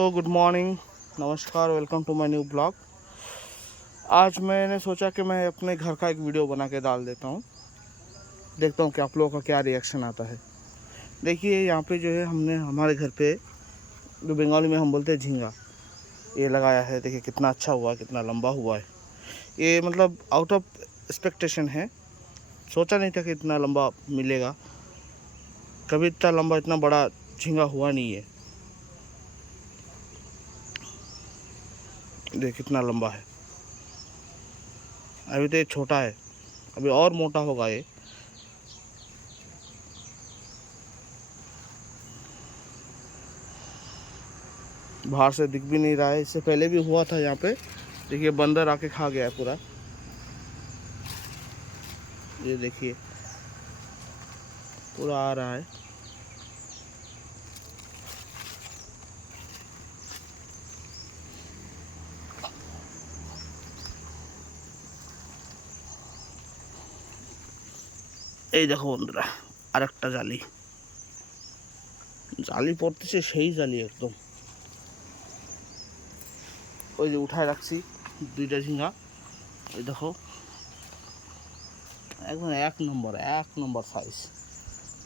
तो good morning, नमस्कार, welcome to my new blog. आज मैंने सोचा कि मैं अपने घर का एक वीडियो बना के डाल देता हूँ। देखता हूँ कि आप लोगों का क्या रिएक्शन आता है। देखिए यहाँ पे जो है हमने हमारे घर पे जो बंगाली में हम बोलते हैं झींगा, ये लगाया है। देखिए कितना अच्छा हुआ है, कितना लंबा हुआ है। ये मतलब आउट ऑफ एक्सपेक्टेशन है। सोचा नहीं था कि इतना लंबा मिलेगा। कभी इतना लंबा इतना बड़ा झींगा हुआ नहीं है। देख कितना लंबा है। अभी तो ये छोटा है, अभी और मोटा होगा ये। बाहर से दिख भी नहीं रहा है। इससे पहले भी हुआ था यहाँ पे। देखिए बंदर आके खा गया है पूरा। ये देखिए पूरा आ रहा है। এই দেখো বন্ধুরা, আরেকটা জালি জালি পড়তেছে, সেই জালি একদম। ওই যে উঠায় রাখছি দুইটা ঝিঙ্গা। ওই দেখো একদম এক নম্বর সাইজ।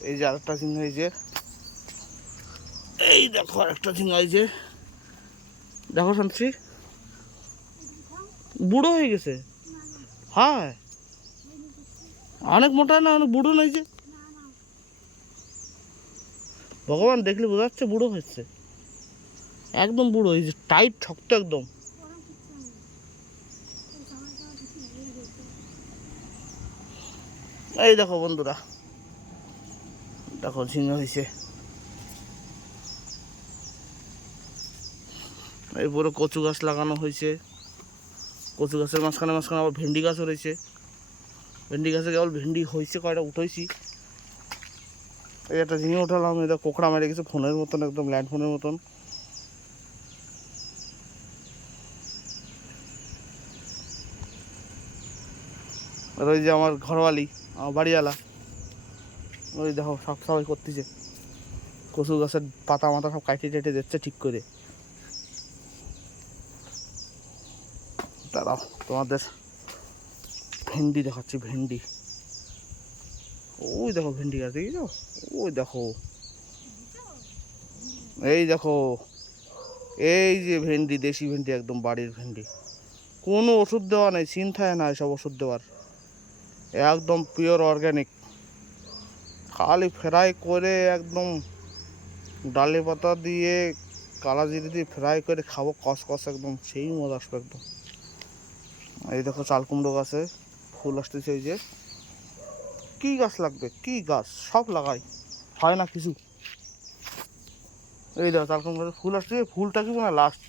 এই যে আরেকটা ঝিঙ্গা, এই দেখো আরেকটা ঝিঙ্গা, এই যে দেখো শান্তি বুড়ো হয়ে গেছে। হ্যাঁ অনেক মোটা না, অনেক বুড়ো নয় যে। ভগবান দেখলে বোঝা যাচ্ছে বুড়ো হচ্ছে, একদম বুড়ো। এই যে টাইট শক্ত একদম। এই দেখো বন্ধুরা, দেখো ঝিঙ্গা হয়েছে। এই পুরো কচু গাছ লাগানো হয়েছে। কচু গাছের মাঝখানে মাঝখানে আবার ভেন্ডি গাছও রয়েছে। ভেন্ডি গাছে কেবল ভেন্ডি হয়েছে, কয়টা উঠেছি। এই একটা ঝিঙে উঠালাম। এটা কোকড়া মেরে গেছে ফোনের মতন, একদম ল্যান্ড ফোনের মতন। আর ওই যে আমার ঘরওয়ালি, আমার বাড়িওয়ালা, ওই দেখো সব সবাই করতেছে। কচু গাছের পাতা মাথা সব কাটে টাইটে দিচ্ছে ঠিক করে। দাঁড়াও তোমাদের ভেন্ডি দেখাচ্ছি। ভেন্ডি, ওই দেখো ভেন্ডি গাছ দেখি তো। ওই দেখো, এই দেখো, এই যে ভেন্ডি, দেশি ভেন্ডি, একদম বাড়ির ভেন্ডি। কোনো ওষুধ দেওয়া নেই, চিন্তায় না এসব ওষুধ দেওয়ার। একদম পিওর অর্গ্যানিক। খালি ফ্রাই করে একদম ডালে পাতা দিয়ে কালা জিরে দিয়ে ফ্রাই করে খাবো, কষ কষ একদম, সেই মজা আসবে একদম। এই দেখো চাল কুমড়ো গাছে ফুল আসতেছে। এই যে কী গাছ লাগবে, কী গাছ সব লাগাই, হয় না কিছু। এই দেখো চাল কুমড়ো গাছে ফুল আসছে, ফুলটা কি না লাস্ট।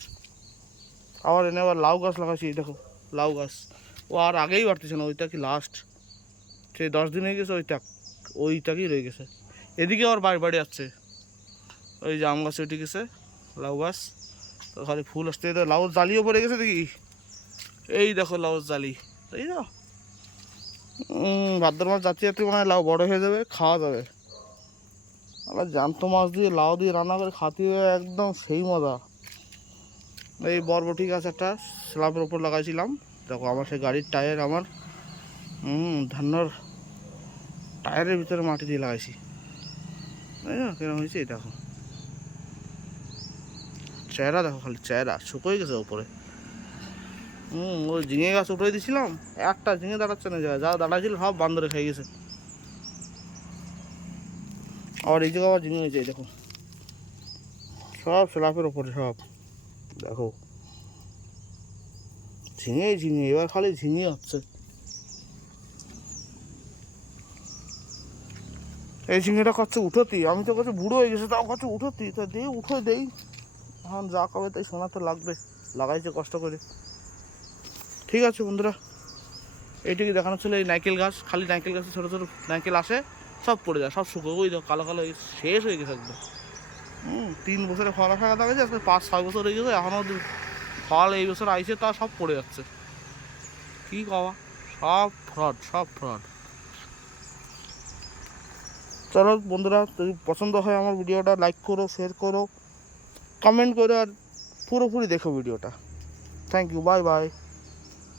আবার এনে আবার লাউ গাছ লাগাইছি। এই দেখো লাউ গাছ, ও আর আগেই বাড়তেছে না, ওইটা কি লাস্ট। সেই 10 দিন হয়ে গেছে, ওইটাকেই রয়ে গেছে। এদিকে আবার বাড়ি বাড়ি আসছে। ওই যে আম গাছ উঠে গেছে, লাউ গাছ তো খালি ফুল আসতে। লাউ জালিও পড়ে গেছে দেখি। এই দেখো লাউ জালি, তাই না। ভাদ্র মাস যাতে যাতে মনে হয় লাউ বড় হয়ে যাবে, খাওয়া যাবে। আবার জ্যান্ত মাছ দিয়ে লাউ দিয়ে রান্না করে খাতে হবে, একদম সেই মজা। এই বরবটি গাছ একটা স্ল্যাবের ওপর লাগাইছিলাম। দেখো আমার সেই গাড়ির টায়ার, আমার ধান্নার টায়ারের ভিতরে মাটি দিয়ে লাগাইছি, তাই না। কেন হয়েছে এই দেখো, চেহারা দেখো, খালি চেহারা শুকিয়ে গেছে উপরে। ওই ঝিঙে গাছ উঠে দিয়েছিলাম, একটা ঝিঙে দাঁড়াচ্ছে না। যা দাঁড়াচ্ছিল সব বান্দরে খেয়ে গেছে। আবার এই জায়গায় আবার ঝিঙে হয়েছে, দেখো সব স্ল্যাবের ওপরে সব। দেখো ঝিঙে ঝিঙে, এবার খালি ঝিঙে হচ্ছে। এই ঝিঙেটা কাছে উঠোতি, আমি তো কাছে বুড়ো হয়ে গেছে, তাও কাছে উঠোতি। তা দিয়ে উঠে দেই, এখন যা কবে তাই শোনা তো লাগবে। লাগাইছে কষ্ট করে। ঠিক আছে বন্ধুরা, এইটুকু দেখানো ছিল। এই নারকেল গাছ, খালি নারকেল গাছে ছোটো ছোটো নারকেল আসে, সব পড়ে যায়, সব শুকো। ওই দেখো কালো কালো শেষ হয়ে গেছে একদম। 3 বছরে ফল আসা কথা গেছে, আজকে 5-6 বছর হয়ে গেছে, এখনও ফল এই বছর আইসে, তা সব পড়ে যাচ্ছে। কী কওয়া, সব ফ্রড, সব ফ্রড। চলো বন্ধুরা, যদি পছন্দ হয় আমার ভিডিওটা, লাইক করো, শেয়ার করো, কমেন্ট করো, আর পুরোপুরি দেখো ভিডিওটা। Thank you, bye by.